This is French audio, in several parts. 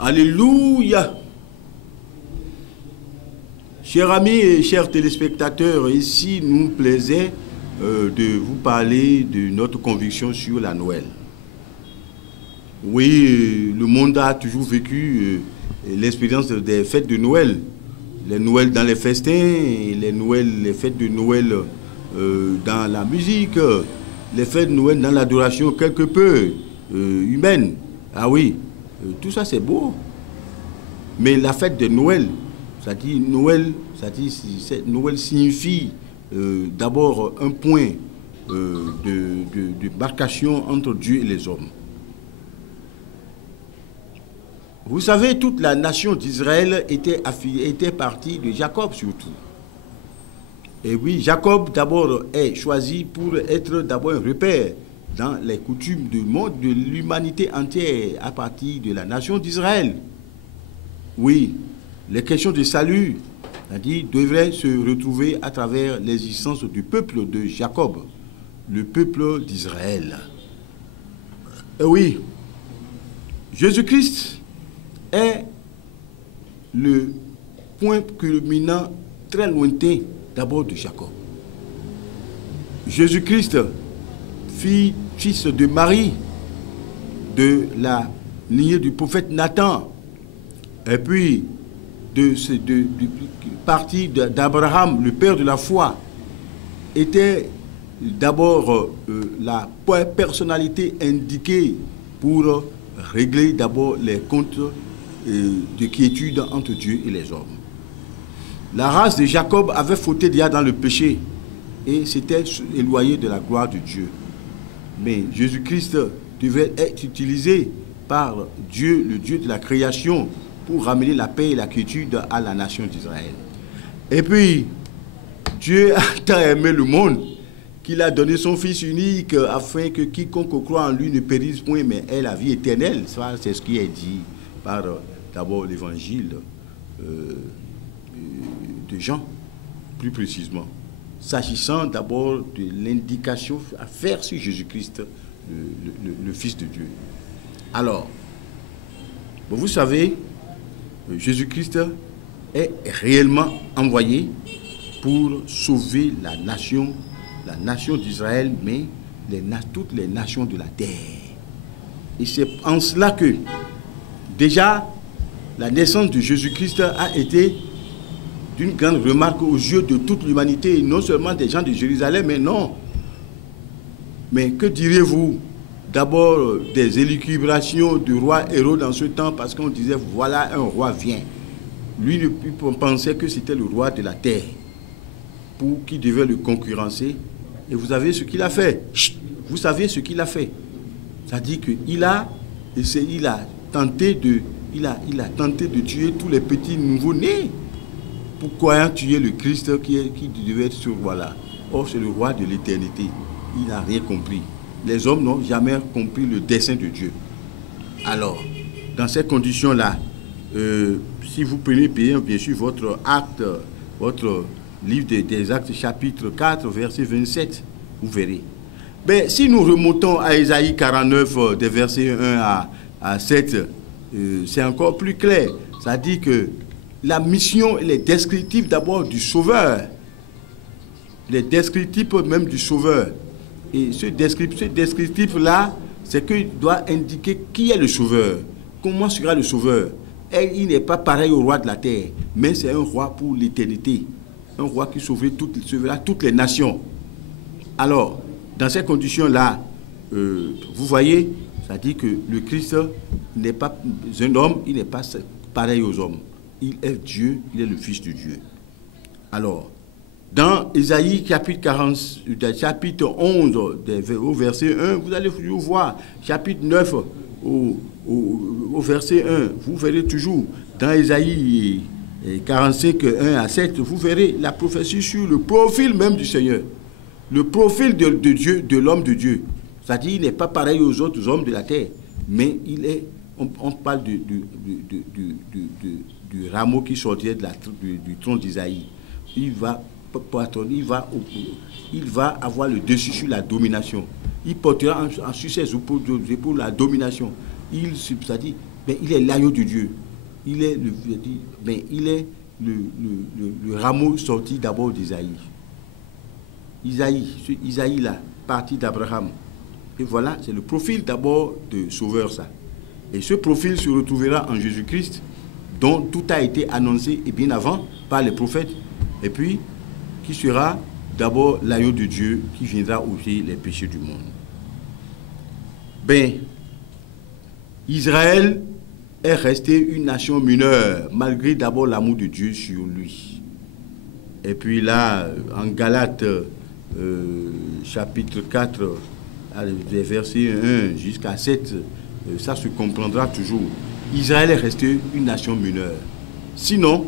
Alléluia. Chers amis et chers téléspectateurs, ici nous plaisait de vous parler de notre conviction sur la Noël. Oui, le monde a toujours vécu l'expérience des fêtes de Noël. Les Noëls dans les festins, les fêtes de Noël dans la musique, les fêtes de Noël dans l'adoration quelque peu humaine. Ah oui. Tout ça c'est beau, mais la fête de Noël, Noël signifie d'abord un point de marcation entre Dieu et les hommes. Vous savez, toute la nation d'Israël était partie de Jacob surtout. Et oui, Jacob d'abord est choisi pour être d'abord un repère dans les coutumes du monde, de l'humanité entière, à partir de la nation d'Israël. Oui, les questions de salut, devraient se retrouver à travers l'existence du peuple de Jacob, le peuple d'Israël. Et oui, Jésus-Christ est le point culminant très lointain d'abord de Jacob. Jésus-Christ, fils de Marie, de la lignée du prophète Nathan, et puis du parti d'Abraham, le père de la foi, était d'abord la personnalité indiquée pour régler d'abord les comptes de quiétude entre Dieu et les hommes. La race de Jacob avait fauté déjà dans le péché et s'était éloigné de la gloire de Dieu. Mais Jésus-Christ devait être utilisé par Dieu, le Dieu de la création, pour ramener la paix et la quiétude à la nation d'Israël. Et puis, Dieu a tant aimé le monde qu'il a donné son Fils unique afin que quiconque croit en lui ne périsse point, mais ait la vie éternelle. Ça, c'est ce qui est dit par d'abord l'évangile de Jean, plus précisément. S'agissant d'abord de l'indication à faire sur Jésus-Christ, le Fils de Dieu. Alors, vous savez, Jésus-Christ est réellement envoyé pour sauver la nation d'Israël, mais toutes les nations de la terre. Et c'est en cela que, déjà, la naissance de Jésus-Christ a été d'une grande remarque aux yeux de toute l'humanité, non seulement des gens de Jérusalem, mais non. Mais que diriez-vous d'abord des élucubrations du roi Hérode dans ce temps, parce qu'on disait, voilà un roi vient. Lui pensait que c'était le roi de la terre, pour qui devait le concurrencer. Et vous savez ce qu'il a fait. Vous savez ce qu'il a fait. C'est-à-dire qu'il a tenté de tuer tous les petits nouveau-nés. Pourquoi tuer le Christ qui devait être ce roi-là? Or, c'est le roi de l'éternité. Il n'a rien compris. Les hommes n'ont jamais compris le dessein de Dieu. Alors, dans ces conditions-là, si vous prenez bien sûr votre livre des Actes, chapitre 4, verset 27, vous verrez. Mais si nous remontons à Ésaïe 49, des versets 1 à 7, c'est encore plus clair. Ça dit que la mission, elle est descriptive d'abord du Sauveur. Les descriptifs même du Sauveur. Et ce descriptif-là, c'est qu'il doit indiquer qui est le Sauveur. Comment sera le Sauveur? Et il n'est pas pareil au roi de la terre, mais c'est un roi pour l'éternité. Un roi qui sauvera toutes les nations. Alors, dans ces conditions-là, vous voyez, ça dit que le Christ n'est pas un homme, il n'est pas pareil aux hommes. Il est Dieu, il est le Fils de Dieu. Alors, dans Ésaïe chapitre 11, au verset 1, vous allez toujours voir, chapitre 9, au verset 1, vous verrez toujours, dans Ésaïe 45, 1 à 7, vous verrez la prophétie sur le profil même du Seigneur. Le profil de Dieu, de l'homme de Dieu. C'est-à-dire qu'il n'est pas pareil aux autres hommes de la terre, mais il est, on parle du rameau qui sortirait du tronc d'Isaïe. Il va avoir le dessus sur la domination. Il portera sur ses épaules la domination. C'est-à-dire, il est l'agneau de Dieu. Il est le rameau sorti d'abord d'Isaïe. Isaïe là, parti d'Abraham. Et voilà, c'est le profil d'abord de Sauveur, ça. Et ce profil se retrouvera en Jésus-Christ, dont tout a été annoncé et bien avant par les prophètes. Et puis, qui sera d'abord l'agneau de Dieu qui viendra ôter les péchés du monde. Israël est resté une nation mineure, malgré d'abord l'amour de Dieu sur lui. Et puis là, en Galates, chapitre 4, des versets 1 jusqu'à 7, ça se comprendra toujours. Israël est resté une nation mineure. Sinon,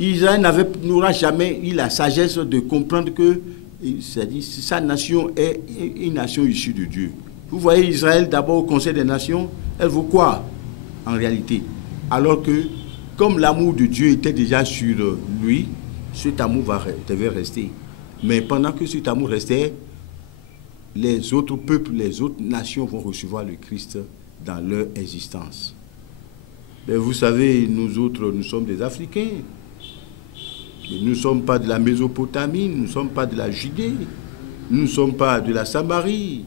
Israël n'aura jamais eu la sagesse de comprendre que sa nation est une nation issue de Dieu. Vous voyez Israël d'abord au Conseil des Nations, elle vaut quoi en réalité? Alors que, comme l'amour de Dieu était déjà sur lui, cet amour devait rester. Mais pendant que cet amour restait, les autres peuples, les autres nations vont recevoir le Christ dans leur existence. Mais vous savez, nous autres, nous sommes des Africains. Nous ne sommes pas de la Mésopotamie, nous ne sommes pas de la Judée, nous ne sommes pas de la Samarie,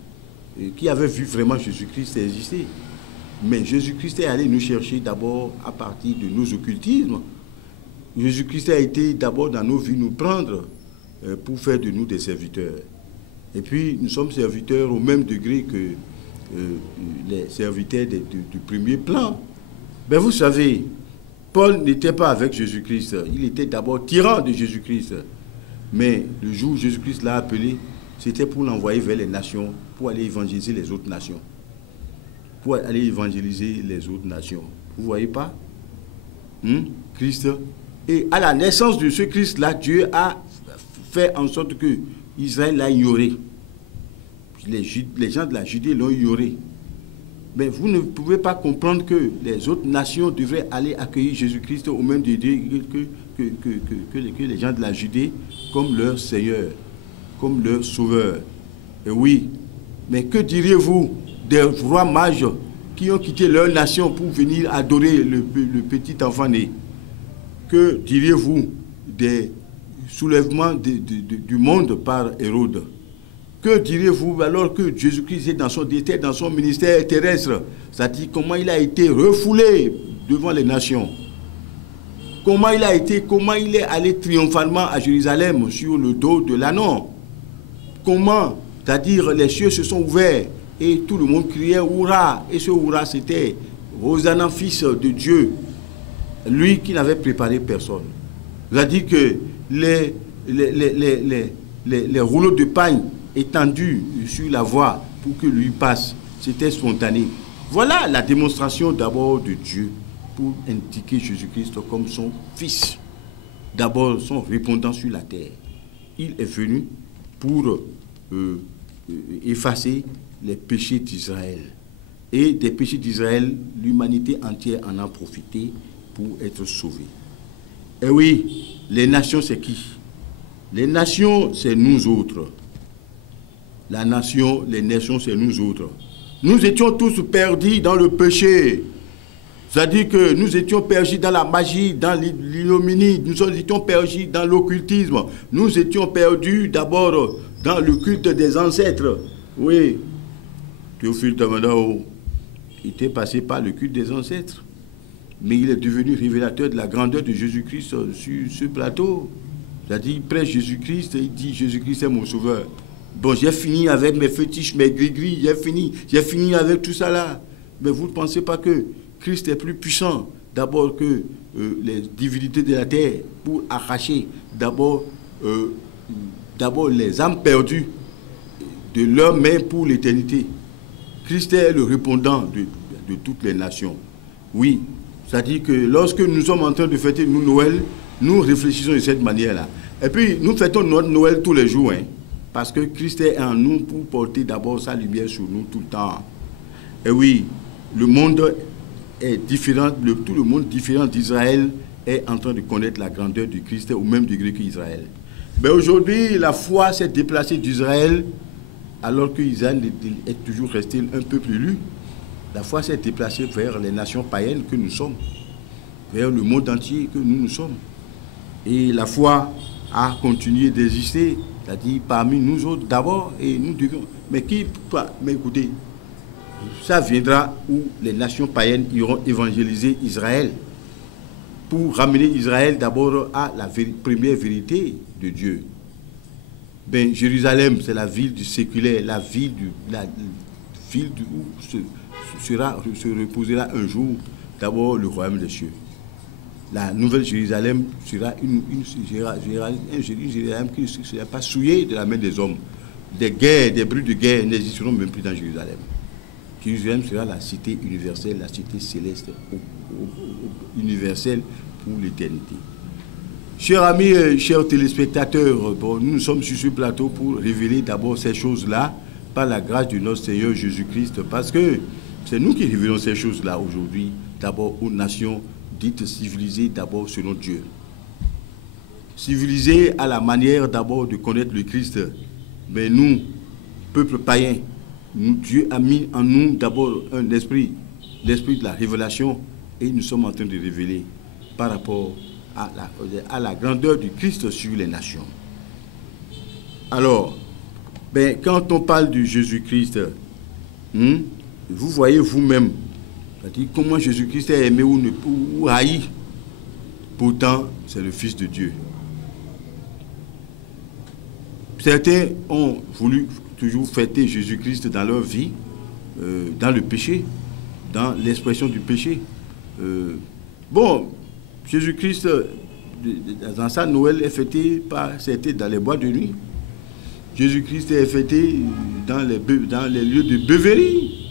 qui avait vu vraiment Jésus-Christ exister. Mais Jésus-Christ est allé nous chercher d'abord à partir de nos occultismes. Jésus-Christ a été d'abord dans nos vies nous prendre pour faire de nous des serviteurs. Et puis nous sommes serviteurs au même degré que les serviteurs du premier plan. Mais vous savez, Paul n'était pas avec Jésus-Christ. Il était d'abord tyran de Jésus-Christ. Mais le jour où Jésus-Christ l'a appelé, c'était pour l'envoyer vers les nations, pour aller évangéliser les autres nations. Pour aller évangéliser les autres nations. Vous ne voyez pas? Christ. Et à la naissance de ce Christ-là, Dieu a fait en sorte que Israël l'a ignoré. Les gens de la Judée l'ont ignoré. Mais vous ne pouvez pas comprendre que les autres nations devraient aller accueillir Jésus-Christ au même degré que les gens de la Judée comme leur Seigneur, comme leur Sauveur. Et oui, mais que diriez-vous des rois mages qui ont quitté leur nation pour venir adorer le petit enfant né? Que diriez-vous des soulèvements du monde par Hérode? Que diriez-vous alors que Jésus-Christ était dans son ministère terrestre? C'est-à-dire comment il a été refoulé devant les nations. Comment il est allé triomphalement à Jérusalem sur le dos de l'ânon. Comment, c'est-à-dire les cieux se sont ouverts et tout le monde criait Hourra. Et ce Hourra c'était Hosanna, fils de Dieu. Lui qui n'avait préparé personne. C'est-à-dire que les rouleaux de paille étendus sur la voie pour que lui passe, c'était spontané. Voilà la démonstration d'abord de Dieu pour indiquer Jésus-Christ comme son fils. D'abord son répondant sur la terre. Il est venu pour effacer les péchés d'Israël. Et des péchés d'Israël, l'humanité entière en a profité pour être sauvée. Et oui, les nations, c'est qui? Les nations, c'est nous autres. La nation, les nations, c'est nous autres. Nous étions tous perdus dans le péché. C'est-à-dire que nous étions perdus dans la magie, dans l'ignominie, nous étions perdus dans l'occultisme. Nous étions perdus d'abord dans le culte des ancêtres. Oui, Théophile Tamandao était passé par le culte des ancêtres. Mais il est devenu révélateur de la grandeur de Jésus-Christ sur ce plateau. C'est-à-dire, il prêche Jésus-Christ et il dit Jésus-Christ est mon sauveur. Bon, j'ai fini avec mes fétiches, mes gris-gris, j'ai fini avec tout ça là. Mais vous ne pensez pas que Christ est plus puissant d'abord que les divinités de la terre pour arracher d'abord les âmes perdues de leurs mains pour l'éternité. Christ est le répondant de toutes les nations. Oui, c'est-à-dire que lorsque nous sommes en train de fêter Noël, nous réfléchissons de cette manière-là. Et puis, nous fêtons notre Noël tous les jours, hein. Parce que Christ est en nous pour porter d'abord sa lumière sur nous tout le temps. Et oui, le monde est différent, tout le monde différent d'Israël est en train de connaître la grandeur du Christ au même degré qu'Israël. Mais aujourd'hui, la foi s'est déplacée d'Israël, alors qu'Israël est toujours resté un peuple élu. La foi s'est déplacée vers les nations païennes que nous sommes, vers le monde entier que nous sommes. Et la foi a continué d'exister, c'est-à-dire parmi nous autres d'abord, et nous devons. Mais écoutez, ça viendra où les nations païennes iront évangéliser Israël, pour ramener Israël d'abord à la première vérité de Dieu. Ben, Jérusalem, c'est la ville du séculaire, la ville où se reposera un jour d'abord le royaume des cieux. La nouvelle Jérusalem sera une Jérusalem qui ne sera pas souillée de la main des hommes. Des guerres, des bruits de guerre n'existeront même plus dans Jérusalem. Jérusalem sera la cité universelle, la cité céleste, universelle pour l'éternité. Chers amis, chers téléspectateurs, bon, nous sommes sur ce plateau pour révéler d'abord ces choses-là par la grâce de notre Seigneur Jésus-Christ, parce que c'est nous qui révélons ces choses-là aujourd'hui, d'abord aux nations dites civilisées, d'abord selon Dieu. Civilisées à la manière d'abord de connaître le Christ, mais nous, peuple païen, Dieu a mis en nous d'abord un esprit, l'esprit de la révélation, et nous sommes en train de révéler par rapport à la grandeur du Christ sur les nations. Alors, ben, quand on parle de Jésus-Christ, vous voyez vous-même, c'est-à-dire comment Jésus-Christ est aimé ou haï. Pourtant, c'est le Fils de Dieu. Certains ont voulu toujours fêter Jésus-Christ dans leur vie, dans le péché, dans l'expression du péché. Bon, Jésus-Christ, dans sa Noël, est fêté par certains dans les bois de nuit. Jésus-Christ est fêté dans les lieux de beuverie.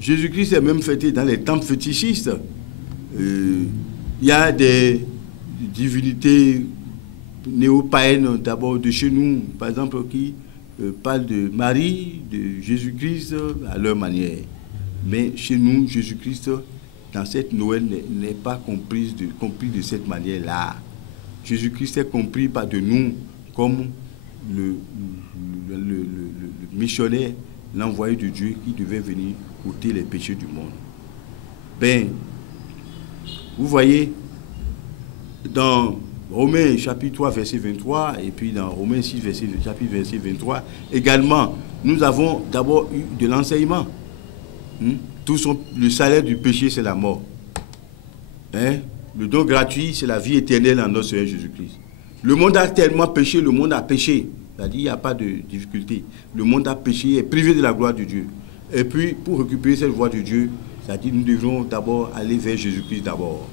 Jésus-Christ est même fêté dans les temples fétichistes. Il y a des divinités néo-païennes d'abord de chez nous, par exemple, qui parlent de Marie, de Jésus-Christ à leur manière. Mais chez nous, Jésus-Christ, dans cette Noël, n'est pas compris de cette manière-là. Jésus-Christ est compris par de nous comme le missionnaire, l'envoyé de Dieu qui devait venir ôter les péchés du monde. Ben, vous voyez, dans Romains chapitre 3, verset 23, et puis dans Romains 6, chapitre 23, également, nous avons d'abord eu de l'enseignement. Le salaire du péché, c'est la mort. Le don gratuit, c'est la vie éternelle en notre Seigneur Jésus-Christ. Le monde a tellement péché, le monde a péché. C'est-à-dire, il n'y a pas de difficulté. Le monde a péché, est privé de la gloire de Dieu. Et puis, pour récupérer cette gloire de Dieu, c'est-à-dire, nous devons d'abord aller vers Jésus-Christ d'abord.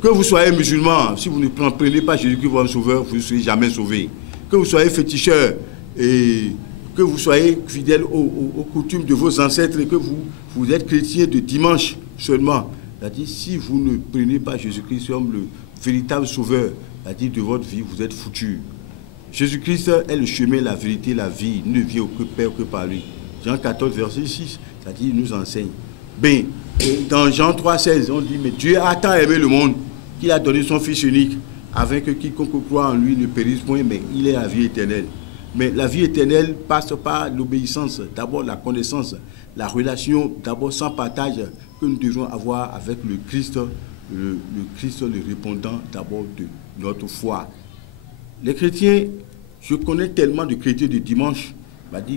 Que vous soyez musulman, si vous ne prenez pas Jésus-Christ votre sauveur, vous ne serez jamais sauvé. Que vous soyez féticheur et que vous soyez fidèle aux coutumes de vos ancêtres et que vous êtes chrétien de dimanche seulement. C'est-à-dire, si vous ne prenez pas Jésus-Christ comme le véritable sauveur, c'est-à-dire de votre vie, vous êtes foutu. Jésus-Christ est le chemin, la vérité, la vie. Il ne vient au Père que par lui. Jean 14, verset 6, c'est-à-dire il nous enseigne. Ben, dans Jean 3, 16, on dit, mais Dieu a tant aimé le monde qu'il a donné son Fils unique, afin que quiconque croit en lui ne périsse point, mais il ait la vie éternelle. Mais la vie éternelle passe par l'obéissance, d'abord la connaissance, la relation, d'abord sans partage, que nous devons avoir avec le Christ, le Christ, le répondant d'abord de notre foi. Les chrétiens, je connais tellement de chrétiens de dimanche,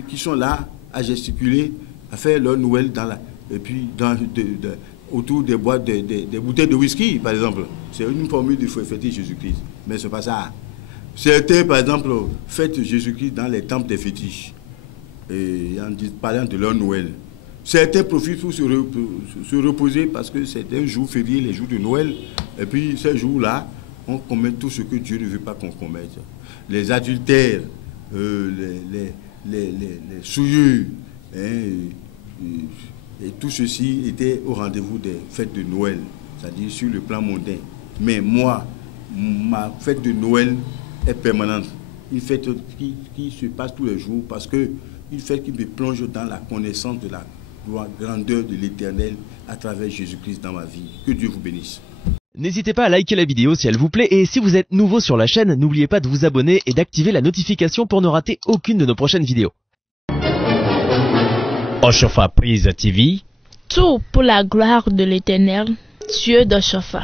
qui sont là à gesticuler, à faire leur Noël et puis autour des boîtes, des bouteilles de whisky, par exemple. C'est une formule de fêter Jésus-Christ. Mais ce n'est pas ça. Certains, par exemple, fêtent Jésus-Christ dans les temples des fétiches, et en parlant de leur Noël. Certains profitent pour se reposer parce que c'est un jour férié, les jours de Noël. Et puis, ces jours-là, on commet tout ce que Dieu ne veut pas qu'on commette. Les adultères, les souillures, et tout ceci était au rendez-vous des fêtes de Noël, c'est-à-dire sur le plan mondain. Mais moi, ma fête de Noël est permanente. Une fête qui se passe tous les jours parce que une fête qui me plonge dans la connaissance de la grandeur de l'Éternel à travers Jésus-Christ dans ma vie. Que Dieu vous bénisse. N'hésitez pas à liker la vidéo si elle vous plaît et si vous êtes nouveau sur la chaîne, n'oubliez pas de vous abonner et d'activer la notification pour ne rater aucune de nos prochaines vidéos. Oshofa Prise TV. Tout pour la gloire de l'Éternel, Dieu de Shofa.